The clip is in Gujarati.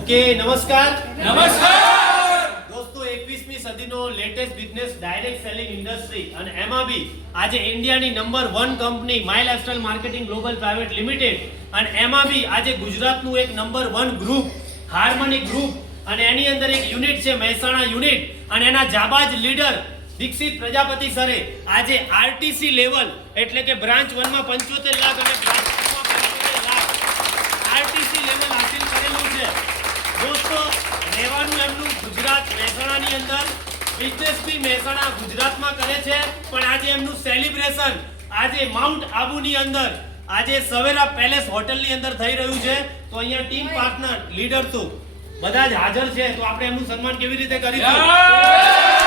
ઓકે નમસ્કાર दोस्तों 21મી સદીનો latest business direct selling industry અને એમાં બી આજે ઇન્ડિયાની number 1 company my lifestyle marketing global private limited અને એમાં બી આજે ગુજરાતનું એક નંબર 1 ગ્રુપ હાર્મોની ગ્રુપ અને એની અંદર એક યુનિટ છે મહેસાણા યુનિટ અને એના જાબાજ લીડર દીક્ષિત પ્રજાપતિ સરે આજે આરટીસી લેવલ એટલે કે બ્રાન્ચ 1 માં 75 લાખ અને બ્રાન્ચ 2 માં 75 લાખ આરટીસી લેવલ હાસિલ કરેલું છે। દોસ્તો રહેવાનું એમનું ગુજરાત મહેસાણાની અંદર બિઝનેસ બી મહેસાણા ગુજરાતમાં કરે છે પણ આજે એમનું સેલિબ્રેશન આજે માઉન્ટ આબુની અંદર આજે સવેરા પેલેસ હોટલની અંદર થઈ રહ્યું છે। તો અહીંયા ટીમ પાર્ટનર લીડર તો બધા જ હાજર છે તો આપણે એમનું સન્માન કેવી રીતે કરીશું?